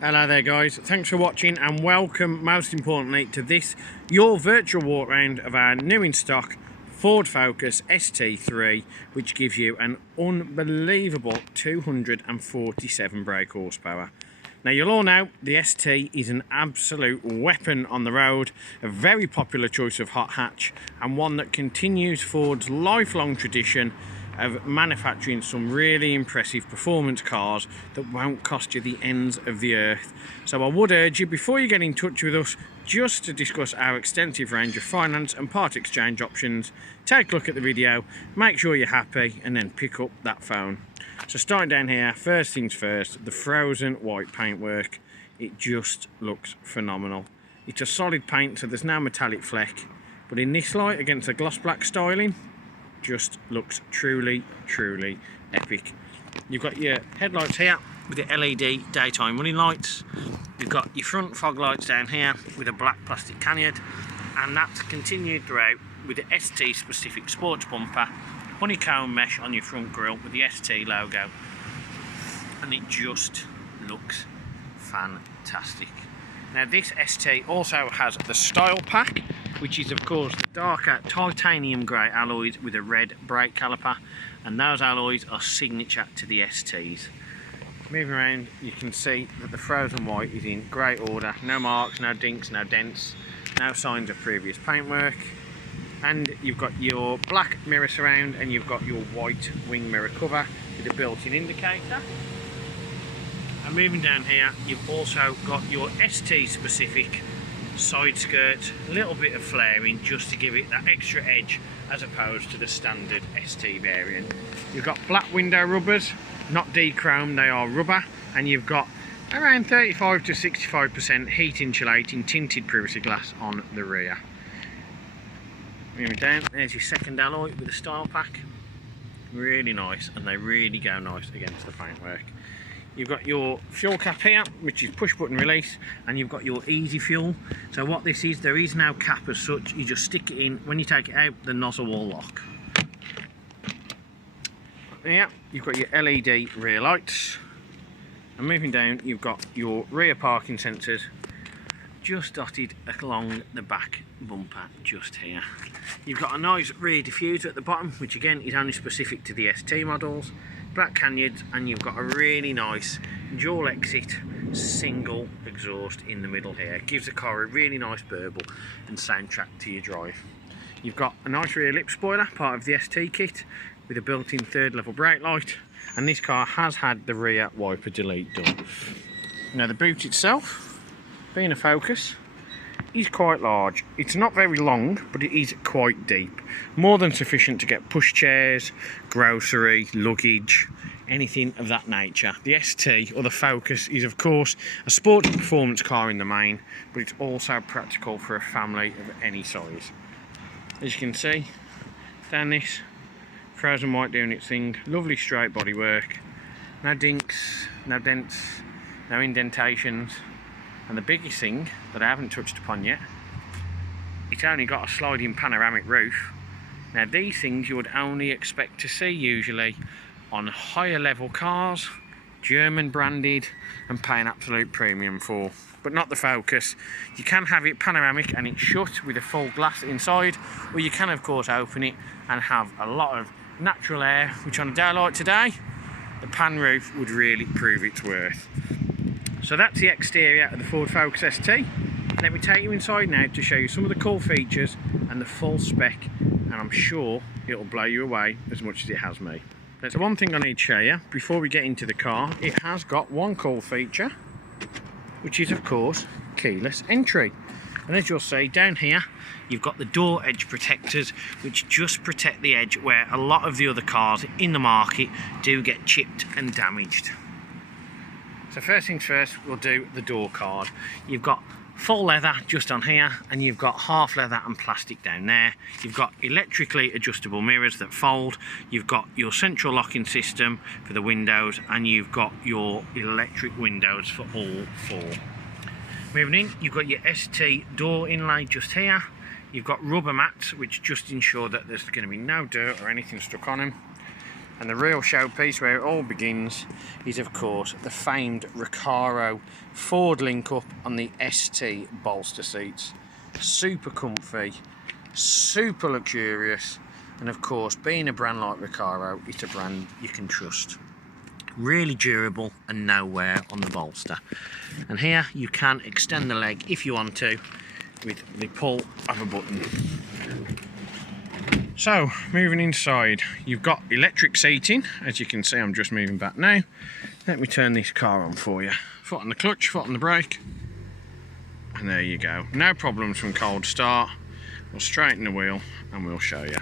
Hello there guys, thanks for watching and welcome most importantly to this, your virtual walk round of our new in stock Ford Focus ST-3, which gives you an unbelievable 247 brake horsepower. Now you'll all know the ST is an absolute weapon on the road, a very popular choice of hot hatch and one that continues Ford's lifelong tradition of manufacturing some really impressive performance cars that won't cost you the ends of the earth. So I would urge you, before you get in touch with us, just to discuss our extensive range of finance and part exchange options, take a look at the video, make sure you're happy and then pick up that phone. So starting down here, first things first, the frozen white paintwork. It just looks phenomenal. It's a solid paint, so there's no metallic fleck, but in this light against the gloss black styling, just looks truly epic. You've got your headlights here with the LED daytime running lights. You've got your front fog lights down here with a black plastic canard, and that's continued throughout with the ST specific sports bumper, honeycomb mesh on your front grille with the ST logo, and it just looks fantastic. Now this ST also has the style pack, which is of course the darker titanium grey alloys with a red brake caliper, and those alloys are signature to the STs. Moving around, you can see that the frozen white is in great order, no marks, no dinks, no dents, no signs of previous paintwork, and you've got your black mirror surround and you've got your white wing mirror cover with a built-in indicator. And moving down here, you've also got your ST specific side skirt, a little bit of flaring just to give it that extra edge as opposed to the standard ST variant. You've got black window rubbers, not de-chromed, they are rubber, and you've got around 35 to 65% heat insulating tinted privacy glass on the rear. Moving down, there's your second alloy with the style pack. Really nice, and they really go nice against the paintwork. You've got your fuel cap here, which is push button release, and you've got your easy fuel. So what this is, there is no cap as such, you just stick it in. When you take it out, the nozzle will lock. Yeah, you've got your LED rear lights, and moving down you've got your rear parking sensors just dotted along the back bumper just here. You've got a nice rear diffuser at the bottom, which again is only specific to the ST models, black canyons, and you've got a really nice dual exit single exhaust in the middle here. It gives the car a really nice burble and soundtrack to your drive. You've got a nice rear lip spoiler, part of the ST kit, with a built-in third level brake light, and this car has had the rear wiper delete done. Now the boot itself, being a Focus, is quite large. It's not very long, but it is quite deep, more than sufficient to get push chairs, grocery, luggage, anything of that nature. The ST, or the Focus, is of course a sports performance car in the main, but it's also practical for a family of any size. As you can see down this, frozen white doing its thing, lovely straight bodywork, no dinks, no dents, no indentations, and the biggest thing that I haven't touched upon yet, it's only got a sliding panoramic roof. Now these things you would only expect to see usually on higher level cars, German branded, and pay an absolute premium for, but not the Focus. You can have it panoramic and it's shut with a full glass inside, or you can of course open it and have a lot of natural air, which on a day like today, the pan roof would really prove its worth. So that's the exterior of the Ford Focus ST. Let me take you inside now to show you some of the cool features and the full spec, and I'm sure it'll blow you away as much as it has me. There's one thing I need to show you before we get into the car. It has got one cool feature, which is of course keyless entry. And as you'll see down here, you've got the door edge protectors, which just protect the edge where a lot of the other cars in the market do get chipped and damaged. So first things first, we'll do the door card. You've got full leather just on here, and you've got half leather and plastic down there. You've got electrically adjustable mirrors that fold. You've got your central locking system for the windows, and you've got your electric windows for all four. Moving in, you've got your ST door inlay just here. You've got rubber mats, which just ensure that there's going to be no dirt or anything stuck on them. And the real showpiece where it all begins is of course the famed Recaro Ford link-up on the ST bolster seats. Super comfy, super luxurious, and of course being a brand like Recaro, it's a brand you can trust. Really durable and no wear on the bolster. And here you can extend the leg if you want to with the pull of a button. So, moving inside, you've got electric seating. As you can see, I'm just moving back now. Let me turn this car on for you. Foot on the clutch, foot on the brake. And there you go. No problems from cold start. We'll straighten the wheel and we'll show you.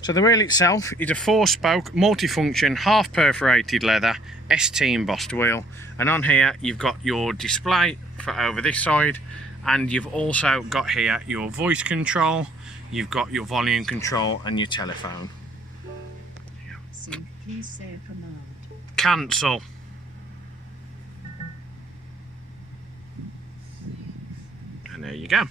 So the wheel itself is a 4-spoke, multifunction, half perforated leather, ST embossed wheel. And on here, you've got your display for over this side. And you've also got here your voice control, you've got your volume control and your telephone. So please say a command. Cancel. And there you go.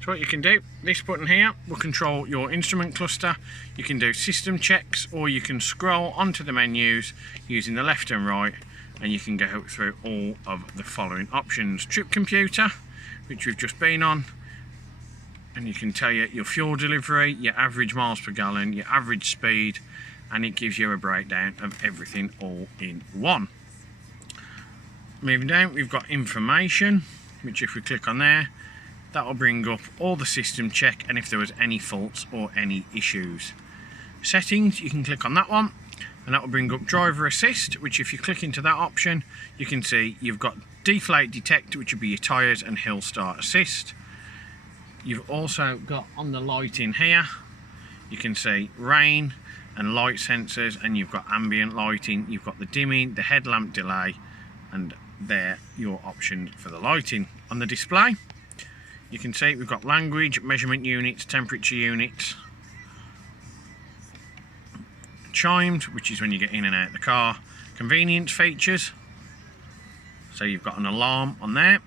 So what you can do, this button here will control your instrument cluster. You can do system checks, or you can scroll onto the menus using the left and right, and you can go through all of the following options. Trip computer, which we've just been on, and you can tell you your fuel delivery, your average miles per gallon, your average speed, and it gives you a breakdown of everything all in one. Moving down, we've got information, which if we click on there, that will bring up all the system check and if there was any faults or any issues. Settings, you can click on that one, and that will bring up driver assist, which if you click into that option, you can see you've got deflate detect, which will be your tyres, and hill start assist. You've also got on the lighting here, you can see rain and light sensors, and you've got ambient lighting, you've got the dimming, the headlamp delay, and there your options for the lighting. On the display, you can see we've got language, measurement units, temperature units, chimes, which is when you get in and out of the car, convenience features, so you've got an alarm on there.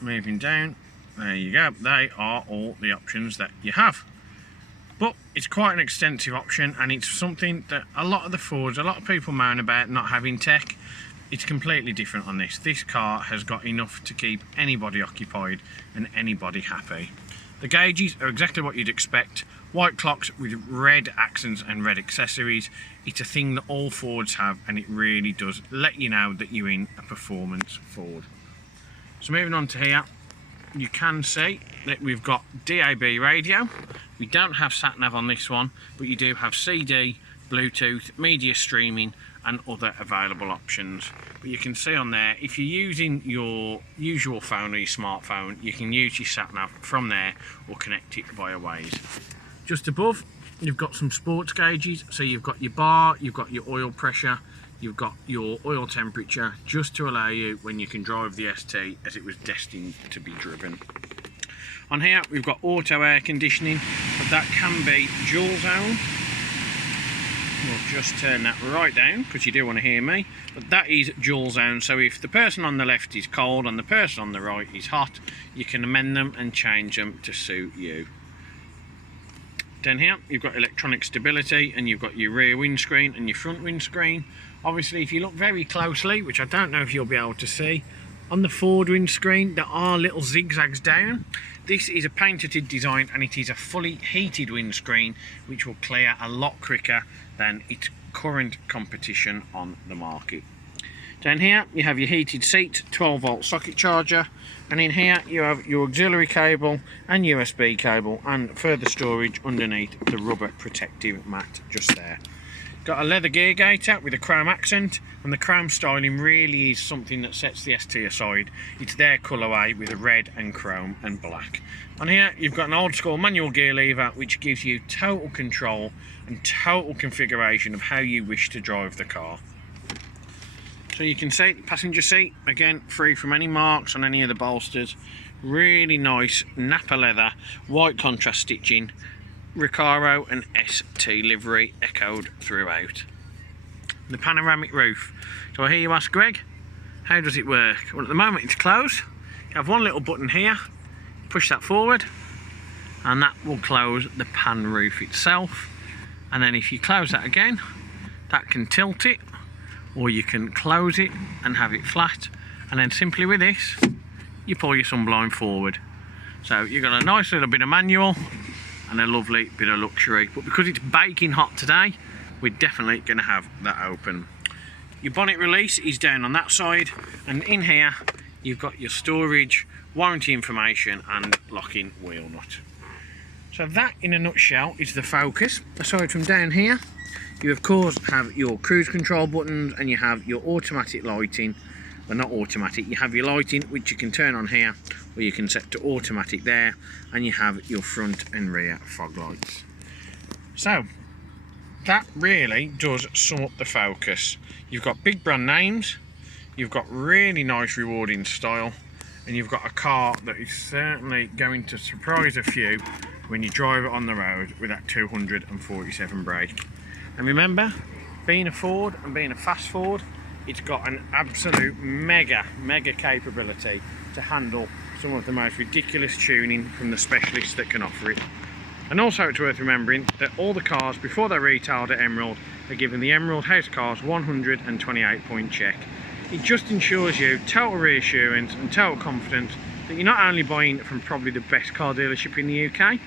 Moving down, there you go, they are all the options that you have. But it's quite an extensive option, and it's something that a lot of the Fords, a lot of people moan about not having tech. It's completely different on this. This car has got enough to keep anybody occupied and anybody happy. The gauges are exactly what you'd expect. White clocks with red accents and red accessories. It's a thing that all Fords have, and it really does let you know that you're in a performance Ford. So moving on to here, you can see that we've got DAB radio. We don't have sat-nav on this one, but you do have CD, Bluetooth, media streaming, and other available options. But you can see on there, if you're using your usual phone or your smartphone, you can use your sat-nav from there or connect it via Waze. Just above, you've got some sports gauges, so you've got your bar, you've got your oil pressure, you've got your oil temperature, just to allow you when you can drive the ST as it was destined to be driven. On here we've got auto air conditioning, but that can be dual zone. We'll just turn that right down because you do want to hear me, but that is dual zone, so if the person on the left is cold and the person on the right is hot, you can amend them and change them to suit you. Down here you've got electronic stability, and you've got your rear windscreen and your front windscreen. Obviously if you look very closely, which I don't know if you'll be able to see, on the Ford windscreen there are little zigzags down. This is a patented design, and it is a fully heated windscreen which will clear a lot quicker than its current competition on the market. Down here you have your heated seat, 12-volt socket charger, and in here you have your auxiliary cable and USB cable, and further storage underneath the rubber protective mat just there. Got a leather gear gaiter with a chrome accent, and the chrome styling really is something that sets the ST aside. It's their colourway with a red and chrome and black. On here you've got an old school manual gear lever which gives you total control and total configuration of how you wish to drive the car. So you can see the passenger seat, again free from any marks on any of the bolsters. Really nice Napa leather, white contrast stitching, Recaro and ST livery echoed throughout. The panoramic roof. So I hear you ask, Greg, how does it work? Well, at the moment it's closed. You have one little button here, push that forward, and that will close the pan roof itself. And then if you close that again, that can tilt it, or you can close it and have it flat, and then simply with this you pull your sunblind forward. So you've got a nice little bit of manual and a lovely bit of luxury, but because it's baking hot today, we're definitely going to have that open. Your bonnet release is down on that side, and in here you've got your storage, warranty information and locking wheel nut. So that in a nutshell is the Focus. Aside from down here, you of course have your cruise control buttons, and you have your automatic lighting. Well, not automatic, you have your lighting which you can turn on here, or you can set to automatic there, and you have your front and rear fog lights. So that really does sum up the Focus. You've got big brand names, you've got really nice rewarding style, and you've got a car that is certainly going to surprise a few when you drive it on the road with that 247 brake. And remember, being a Ford and being a fast Ford, it's got an absolute mega capability to handle some of the most ridiculous tuning from the specialists that can offer it. And also it's worth remembering that all the cars before they're retailed at Emerald are given the Emerald House Cars 128 point check. It just ensures you total reassurance and total confidence that you're not only buying from probably the best car dealership in the UK,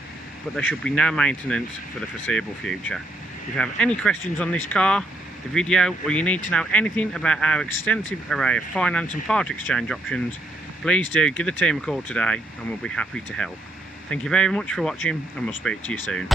but there should be no maintenance for the foreseeable future. If you have any questions on this car, the video, or you need to know anything about our extensive array of finance and part exchange options, please do give the team a call today and we'll be happy to help. Thank you very much for watching, and we'll speak to you soon.